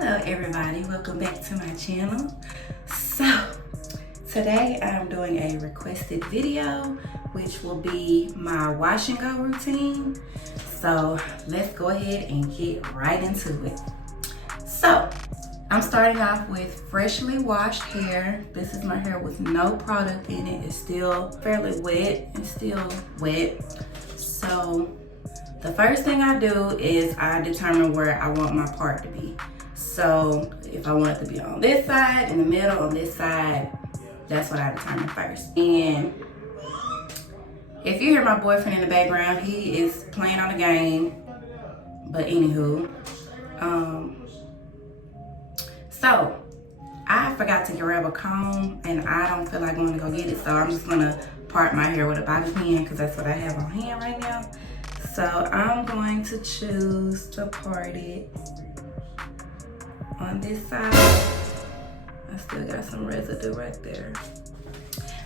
Hello everybody, welcome back to my channel. So today I'm doing a requested video which will be my wash and go routine. So let's go ahead and get right into it. So I'm starting off with freshly washed hair. This is my hair with no product in it. It's still fairly wet and still wet. So the first thing I do is I determine where I want my part to be. So if I want it to be on this side, in the middle, on this side, that's what I determine first. And if you hear my boyfriend in the background, he is playing on the game. But anywho, so I forgot to grab a comb and I don't feel like going to go get it. So I'm just gonna part my hair with a bobby pin because that's what I have on hand right now. So I'm going to choose to part it on this side. I still got some residue right there.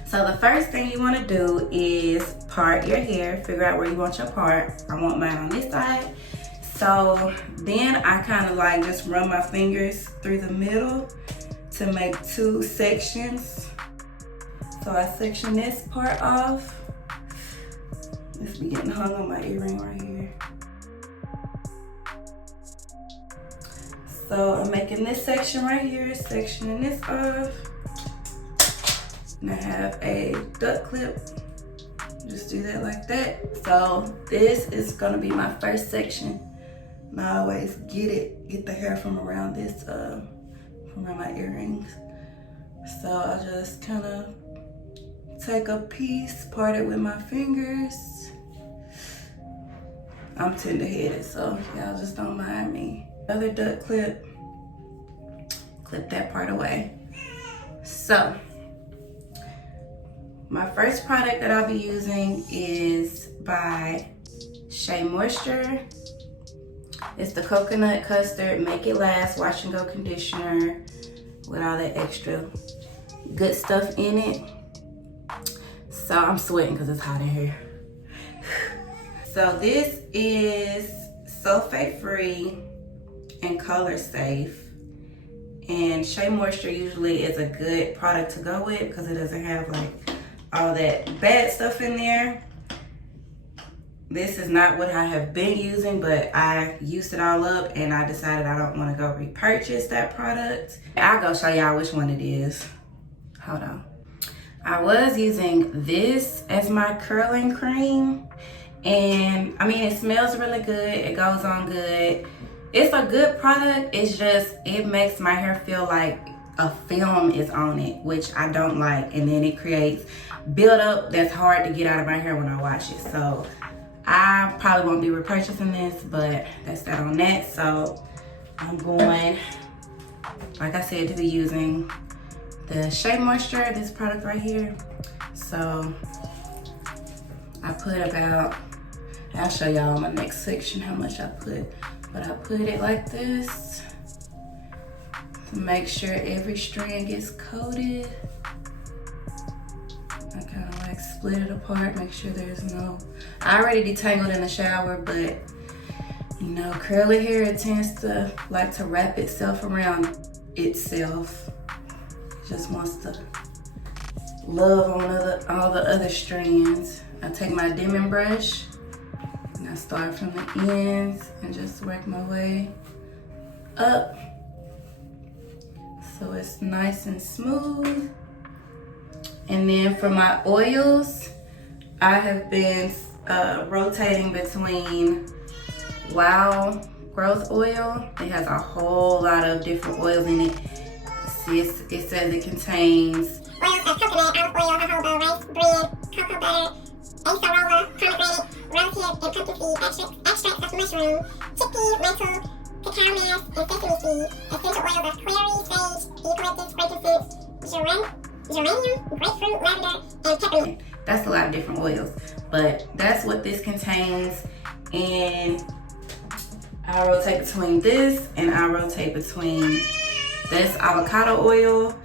So the first thing you want to do is part your hair, figure out where you want your part. I want mine on this side. So then I kind of like just run my fingers through the middle to make two sections. So I section this part off. This be getting hung on my earring right here. So I'm making this section right here, sectioning this off. And I have a duck clip. Just do that like that. So this is gonna be my first section. And I always get the hair from around this, from around my earrings. So I just kind of take a piece, part it with my fingers. I'm tender-headed, so y'all just don't mind me. Other duck clip, clip that part away. So, my first product that I'll be using is by Shea Moisture. It's the Coconut Custard Make It Last Wash and Go Conditioner with all that extra good stuff in it. So I'm sweating because it's hot in here. So this is sulfate free and color safe. And Shea Moisture usually is a good product to go with because it doesn't have like all that bad stuff in there. This is not what I have been using, but I used it all up and I decided I don't want to go repurchase that product. I'll go show y'all which one it is. Hold on. I was using this as my curling cream. And I mean, it smells really good. It goes on good. It's a good product. It's just, it makes my hair feel like a film is on it, which I don't like. And then it creates buildup that's hard to get out of my hair when I wash it. So I probably won't be repurchasing this, but that's that on that. So I'm going, like I said, to be using the Shea Moisture, this product right here. So I put about, I'll show y'all in my next section how much I put, but I put it like this to make sure every strand gets coated. I kind of like split it apart, make sure there's no, I already detangled in the shower, but you know, curly hair, it tends to like to wrap itself around itself. It just wants to love on all the other strands. I take my Denman brush and I start from the ends and just work my way up so it's nice and smooth. And then for my oils, I have been rotating between Wow Growth Oil. It has a whole lot of different oils in it. It says it contains oils of coconut, olive oil, jojoba, rice, bread, cocoa butter, acerola, pomegranate, rosehip, and pumpkin seed, extracts of mushroom, chickpea, lentil, cacao mass, and sesame seed, essential oils of clary, sage, eucalyptus, frankincense, geranium, grapefruit, lavender, and peppermint. That's a lot of different oils, but that's what this contains. And I rotate between this and I rotate between this avocado oil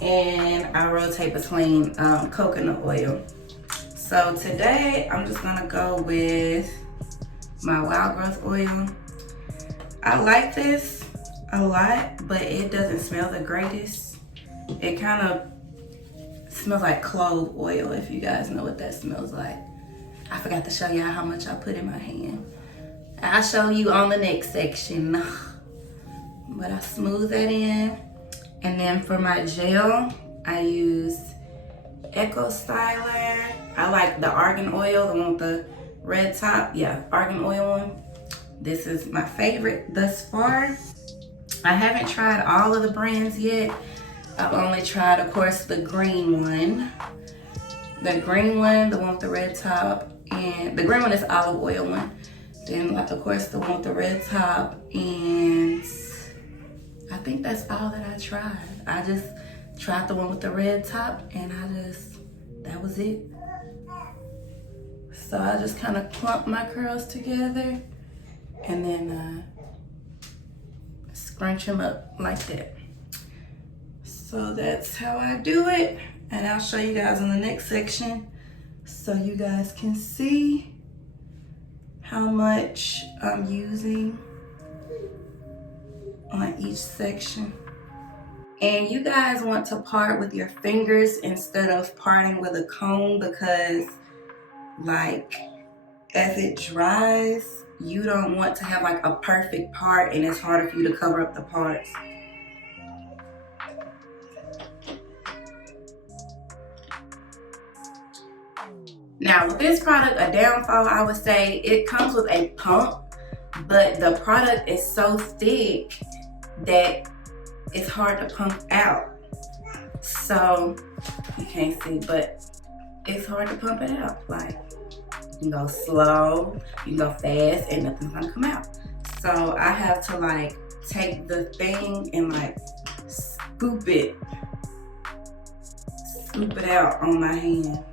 and I rotate between coconut oil. So today I'm just gonna go with my Wild Growth oil. I like this a lot, but it doesn't smell the greatest. It kind of smells like clove oil, if you guys know what that smells like. I forgot to show y'all how much I put in my hand. I'll show you on the next section. But I smooth that in. And then for my gel, I use Eco Styler. I like the argan oil, the one with the red top. Yeah, argan oil one. This is my favorite thus far. I haven't tried all of the brands yet. I've only tried, of course, the green one. The green one, the one with the red top, and the green one is olive oil one. Then, like, of course, the one with the red top, and I think that's all that I tried. I just tried the one with the red top, and that was it. So I just kind of clump my curls together, and then scrunch them up like that. So that's how I do it, and I'll show you guys in the next section so you guys can see how much I'm using on each section. And you guys want to part with your fingers instead of parting with a comb, because like as it dries, you don't want to have like a perfect part and it's harder for you to cover up the parts. Now with this product, a downfall, I would say it comes with a pump, but the product is so thick that it's hard to pump out. So you can't see, but it's hard to pump it out. Like, you can go slow, you can go fast, and nothing's gonna come out. So I have to like take the thing and like scoop it out on my hand.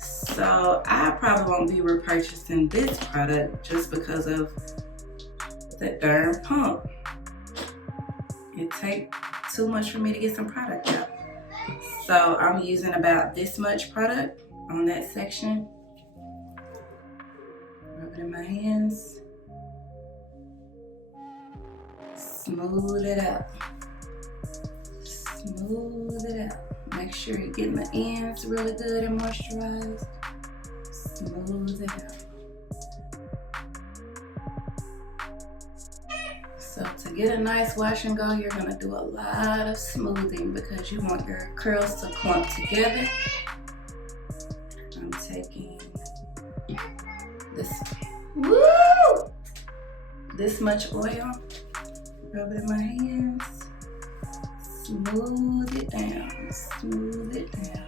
So I probably won't be repurchasing this product just because of the darn pump. It takes too much for me to get some product out. So I'm using about this much product on that section. Rub it in my hands. Smooth it out. Smooth it out. Make sure you're getting the ends really good and moisturized. Smooth it out. So to get a nice wash and go, you're gonna do a lot of smoothing because you want your curls to clump together. I'm taking this much oil, rub it in my hands, smooth it down, smooth it down.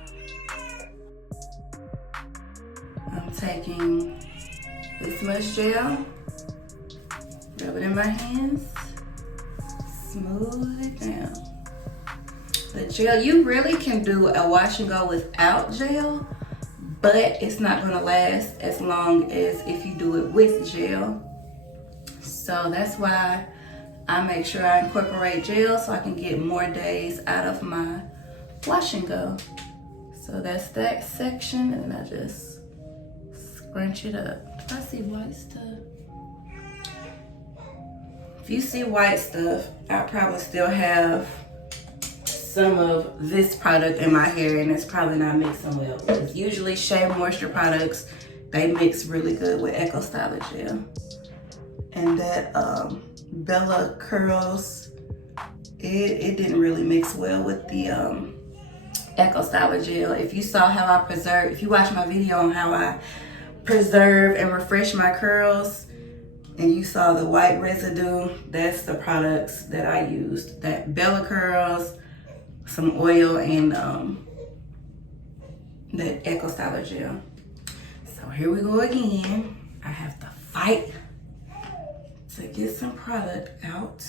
I'm taking this much gel, rub it in my hands, smooth it down. The gel, you really can do a wash and go without gel, but it's not gonna last as long as if you do it with gel. So that's why I make sure I incorporate gel so I can get more days out of my wash and go. So that's that section, and I just scrunch it up. Do I see white stuff? If you see white stuff, I probably still have some of this product in my hair, and it's probably not mixing well. Because usually Shea Moisture products, they mix really good with Eco Styler gel. And that Bella Curls, it didn't really mix well with the Eco Styler gel. If you saw how I preserve, if you watch my video on how I preserve and refresh my curls, and you saw the white residue, that's the products that I used. That Bella Curls, some oil, and the Eco Styler gel. So here we go again. I have to fight to get some product out.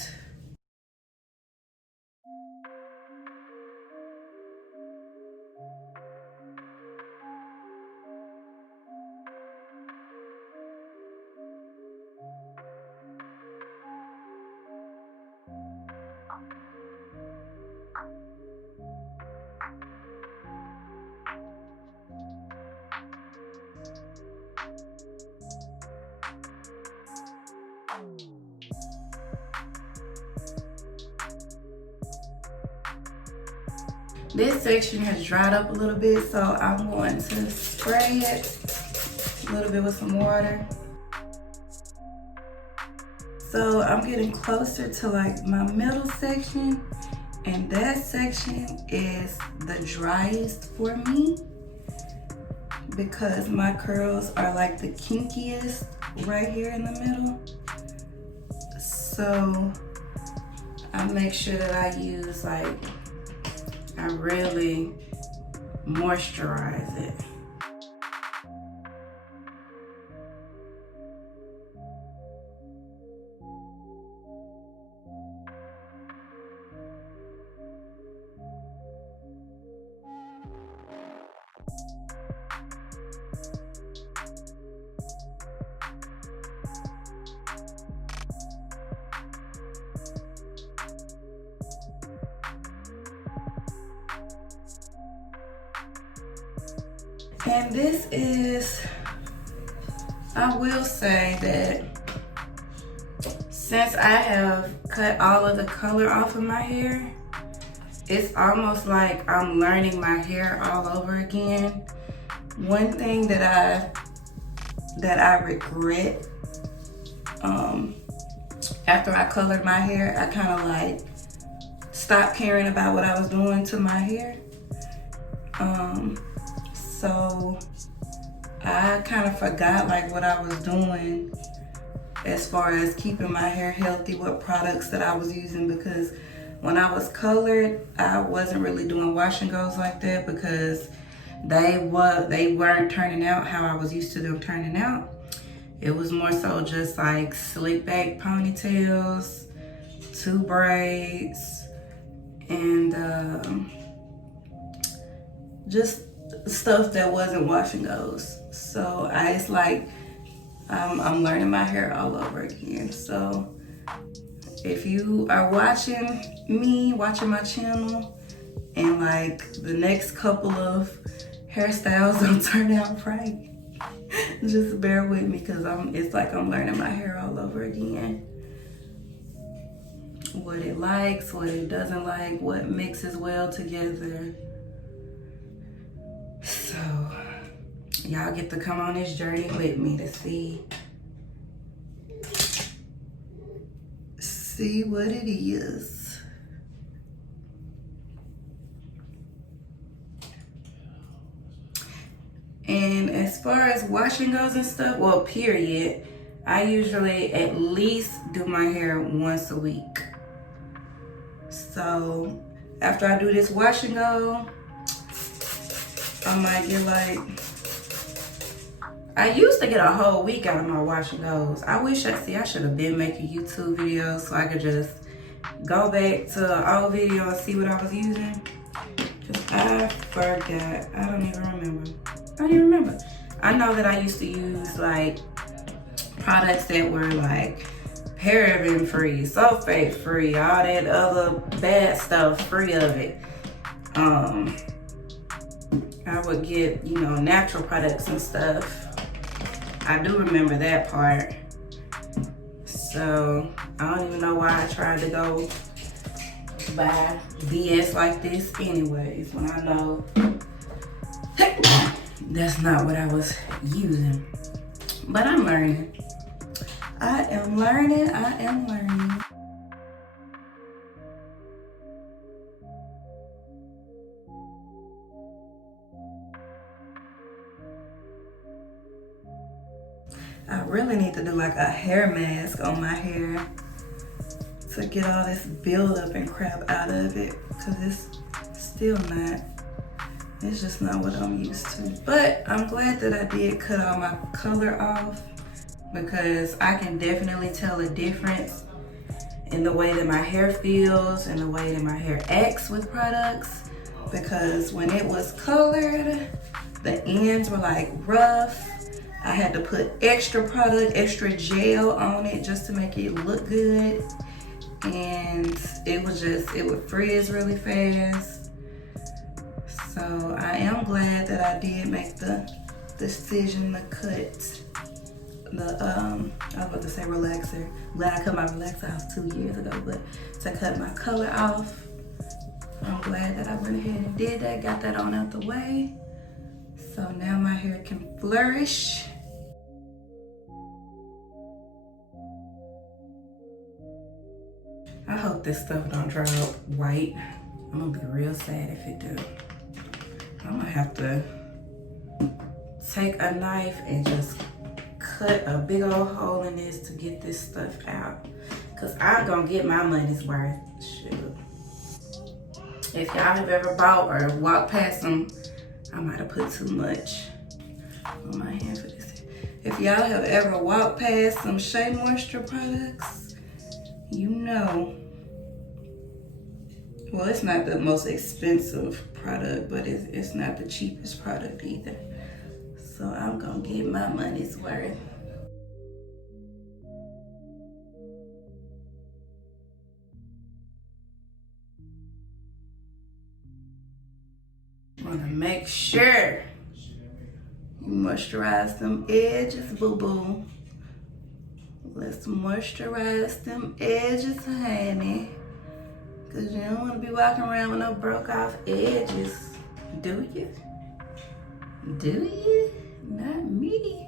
This section has dried up a little bit, so I'm going to spray it a little bit with some water. So I'm getting closer to like my middle section, and that section is the driest for me because my curls are like the kinkiest right here in the middle. So I make sure that I use I really moisturize it. And this is, I will say that since I have cut all of the color off of my hair, it's almost like I'm learning my hair all over again. One thing that I regret, after I colored my hair, I kind of like stopped caring about what I was doing to my hair. So I kind of forgot like what I was doing as far as keeping my hair healthy, what products that I was using, because when I was colored, I wasn't really doing wash and goes like that because they weren't turning out how I was used to them turning out. It was more so just like slick back ponytails, 2 braids, and just stuff that wasn't wash and goes. So it's like I'm learning my hair all over again. So if you are watching my channel, and like the next couple of hairstyles don't turn out right, just bear with me, because it's like I'm learning my hair all over again. What it likes, what it doesn't like, what mixes well together. So y'all get to come on this journey with me to see what it is. And as far as washing goes and stuff, well, period, I usually at least do my hair once a week. So after I do this wash and go, I might get like, I used to get a whole week out of my wash and goes. I should have been making YouTube videos so I could just go back to the old video and see what I was using. Cause I forgot, I don't even remember. I know that I used to use like products that were like paraben free, sulfate free, all that other bad stuff free of it. I would get, natural products and stuff. I do remember that part. So I don't even know why I tried to go buy BS like this anyways, when I know that's not what I was using. But I'm learning. I am learning. I really need to do like a hair mask on my hair to get all this buildup and crap out of it, because it's just not what I'm used to. But I'm glad that I did cut all my color off, because I can definitely tell a difference in the way that my hair feels and the way that my hair acts with products. Because when it was colored, the ends were like rough. I had to put extra product, extra gel on it just to make it look good. And it would frizz really fast. So I am glad that I did make the decision to cut I was about to say relaxer. Glad I cut my relaxer off 2 years ago, but to cut my color off I'm glad that I went ahead and did that, got that on out the way. So now my hair can flourish. I hope this stuff don't dry up white. I'm gonna be real sad if it do. I'm gonna have to take a knife and just cut a big old hole in this to get this stuff out. Cause I'm gonna get my money's worth. Shoot. If y'all have ever bought or walked past them, I might have put too much on my hand for this. If y'all have ever walked past some Shea Moisture products, you know. Well, it's not the most expensive product, but it's not the cheapest product either. So I'm gonna get my money's worth. Wanna make sure you moisturize them edges, boo-boo. Let's moisturize them edges, honey. Cause you don't wanna be walking around with no broke off edges, do you? Do you? Not me.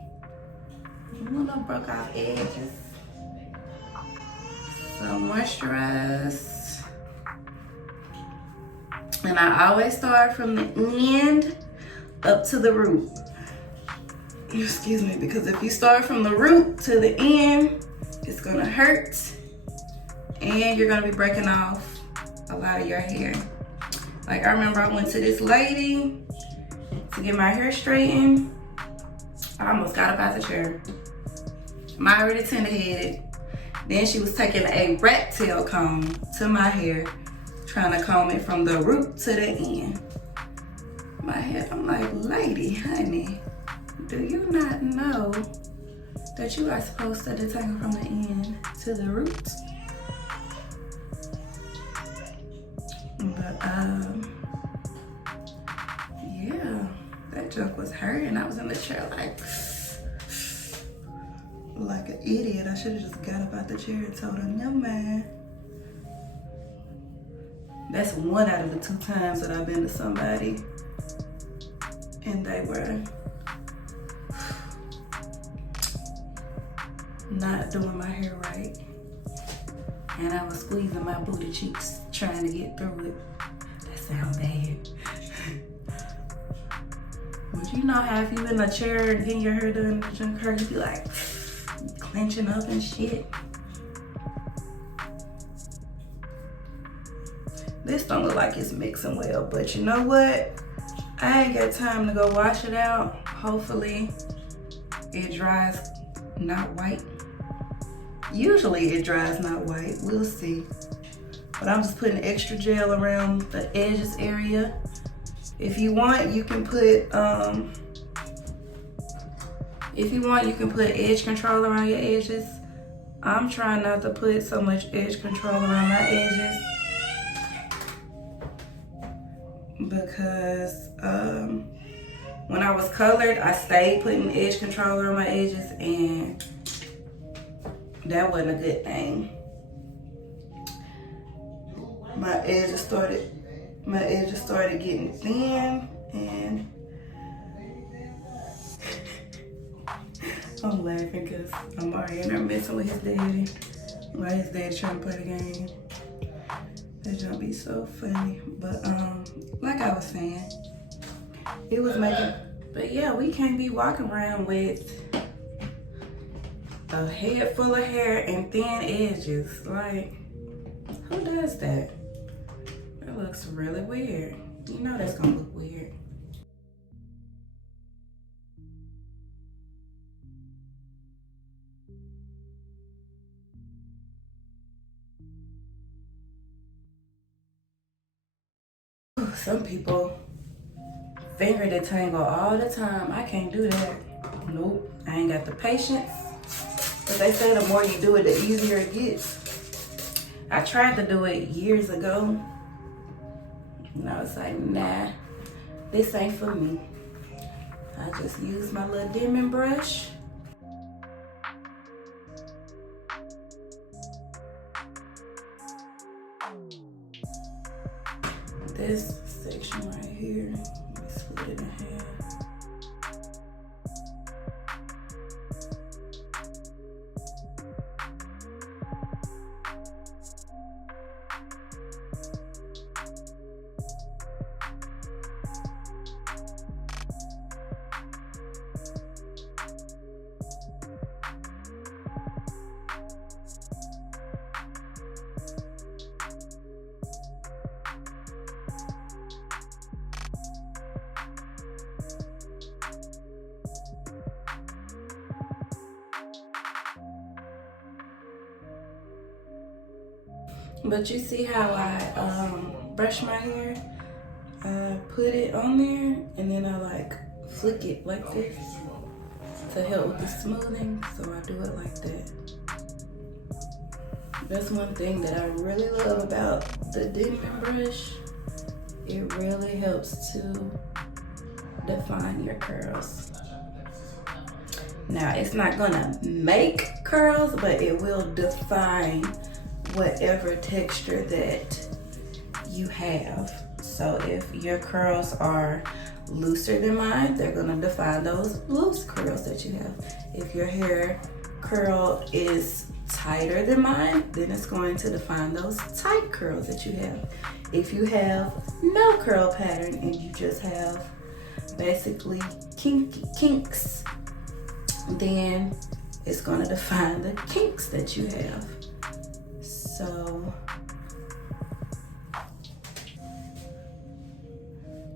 I don't want no broke off edges. So moisturize. And I always start from the end up to the root. Excuse me, because if you start from the root to the end, it's gonna hurt and you're gonna be breaking off a lot of your hair. Like I remember I went to this lady to get my hair straightened. I almost got up out the chair. I'm already tender-headed. Then she was taking a rat tail comb to my hair, trying to comb it from the root to the end. My head, I'm like, lady, honey, do you not know that you are supposed to detangle from the end to the root? But yeah, that joke was hurting. I was in the chair like an idiot. I should have just got up out the chair and told her, no man. That's one out of the 2 times that I've been to somebody and they were not doing my hair right. And I was squeezing my booty cheeks trying to get through it. That sounds bad. But you know how if you in a chair and getting your hair done in the junk hair, you be like clenching up and shit. This don't look like it's mixing well, but you know what? I ain't got time to go wash it out. Hopefully it dries not white. Usually it dries not white, we'll see. But I'm just putting extra gel around the edges area. If you want, you can put edge control around your edges. I'm trying not to put so much edge control around my edges because when I was colored, I stayed putting edge control around my edges and that wasn't a good thing. My edges started getting thin and I'm laughing because I'm already in there messing with his daddy while his daddy trying to play the game. That gonna be so funny. But like I was saying, it was making, but yeah, we can't be walking around with a head full of hair and thin edges. Like, who does that? That looks really weird. You know that's gonna look weird. Some people finger detangle all the time. I can't do that. Nope, I ain't got the patience. But they say the more you do it, the easier it gets. I tried to do it years ago. And I was like, nah, this ain't for me. I just use my little Denman brush. this section right here, let me split it in half. But you see how I brush my hair? I put it on there and then I like flick it like this to help with the smoothing. So I do it like that. That's one thing that I really love about the Denman brush. It really helps to define your curls. Now, it's not gonna make curls, but it will define whatever texture that you have. So if your curls are looser than mine, they're gonna define those loose curls that you have. If your hair curl is tighter than mine, then it's going to define those tight curls that you have. If you have no curl pattern and you just have basically kinks, then it's gonna define the kinks that you have. So,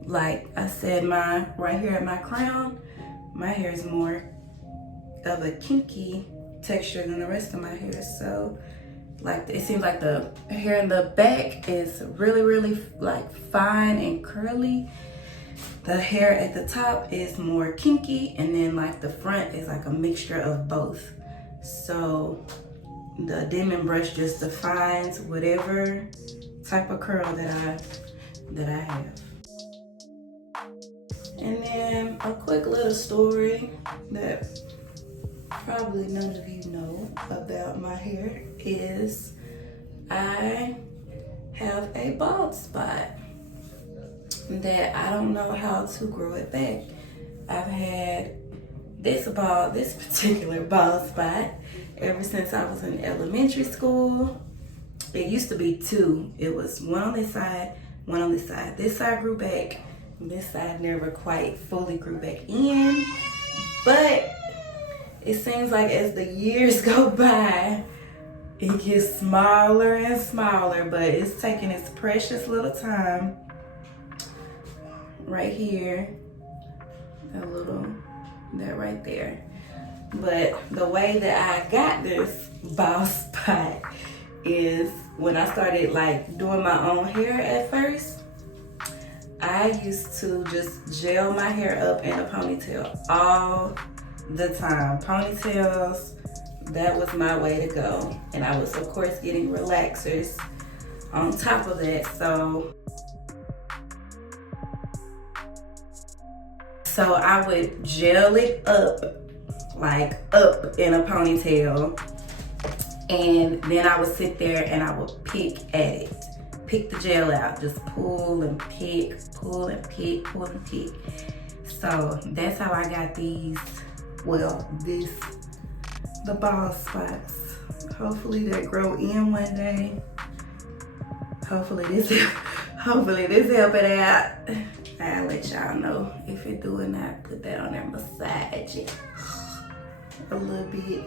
like I said, right here at my crown, my hair is more of a kinky texture than the rest of my hair. So, like, it seems like the hair in the back is really, really like fine and curly. The hair at the top is more kinky, and then like the front is like a mixture of both. So the Denman brush just defines whatever type of curl that I have. And then a quick little story that probably none of you know about my hair is I have a bald spot that I don't know how to grow it back. I've had this particular bald spot ever since I was in elementary school. It used to be two. It was one on this side, one on this side. This side grew back, this side never quite fully grew back in. But it seems like as the years go by, it gets smaller and smaller, but it's taking its precious little time. Right here, that right there. But the way that I got this bald spot is when I started like doing my own hair at first, I used to just gel my hair up in a ponytail all the time. Ponytails, that was my way to go. And I was of course getting relaxers on top of that. So I would gel it up, like up in a ponytail. And then I would sit there and I would pick at it. Pick the gel out, just pull and pick, pull and pick, pull and pick. So that's how I got the bald spots. Hopefully they grow in one day. Hopefully this help it out. I'll let y'all know if it do or not. Put that on there, massage it a little bit.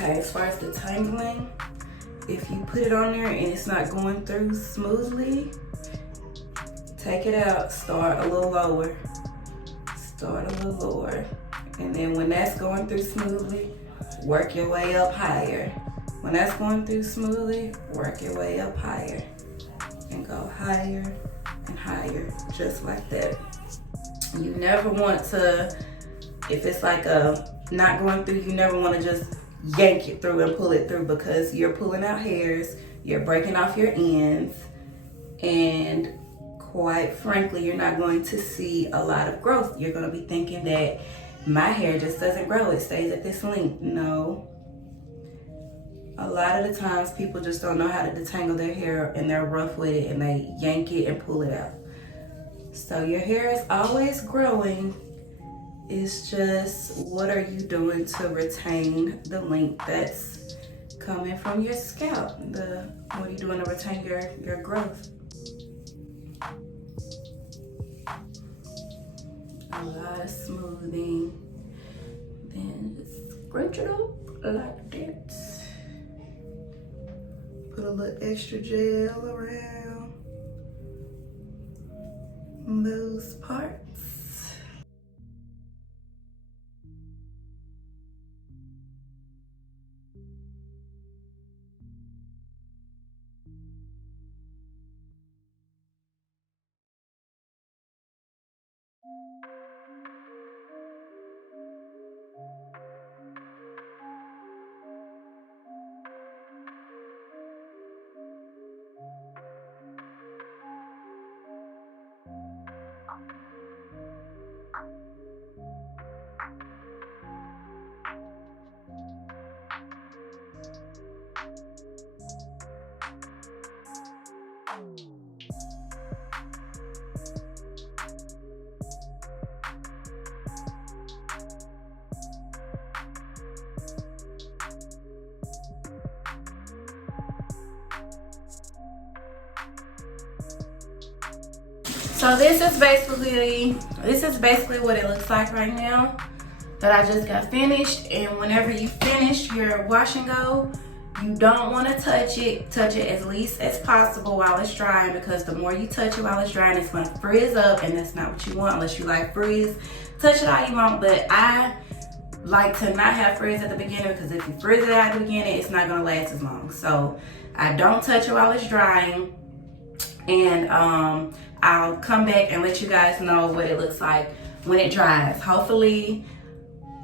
And as far as the tangling, if you put it on there and it's not going through smoothly, take it out, start a little lower. And then when that's going through smoothly, work your way up higher. When that's going through smoothly, work your way up higher. And go higher and higher, just like that. You never want to, if it's like a not going through, you never want to just yank it through and pull it through, because you're pulling out hairs, you're breaking off your ends, and quite frankly, you're not going to see a lot of growth. You're going to be thinking that my hair just doesn't grow, it stays at this length. No. A lot of the times people just don't know how to detangle their hair and they're rough with it and they yank it and pull it out. So your hair is always growing. It's just, what are you doing to retain the length that's coming from your scalp? What are you doing to retain your growth? A lot of smoothing. Then just scrunch it up like that. Put a little extra gel around those parts. So this is basically what it looks like right now that I just got finished. And whenever you finish your wash and go, you don't want to touch it as least as possible while it's drying, because the more you touch it while it's drying, it's going to frizz up, and that's not what you want unless you like frizz. Touch it all you want, but I like to not have frizz at the beginning, because if you frizz it at the beginning, it's not going to last as long. So I don't touch it while it's drying, and I'll come back and let you guys know what it looks like when it dries. Hopefully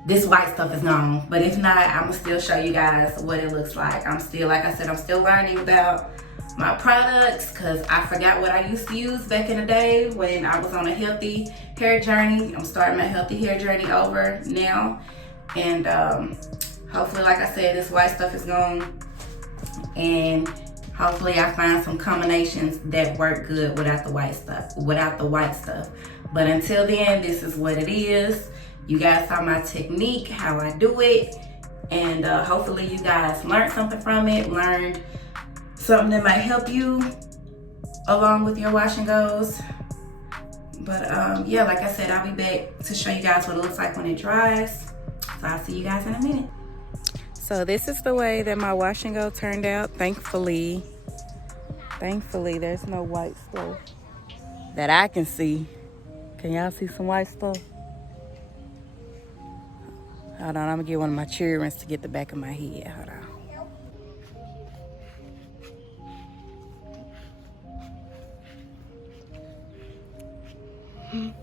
this white stuff is gone, but if not, I'm gonna still show you guys what it looks like. I'm still, like I said, I'm still learning about my products, because I forgot what I used to use back in the day when I was on a healthy hair journey. I'm starting my healthy hair journey over now, and hopefully, like I said, this white stuff is gone, and hopefully I find some combinations that work good without the white stuff. But until then, this is what it is. You guys saw my technique, how I do it, and hopefully you guys learned something from it, learned something that might help you along with your wash and goes. But yeah, like I said, I'll be back to show you guys what it looks like when it dries. So I'll see you guys in a minute. So this is the way that my wash and go turned out. Thankfully, there's no white stuff that I can see. Can y'all see some white stuff? Hold on, I'm gonna get one of my children to get the back of my head. Hold on.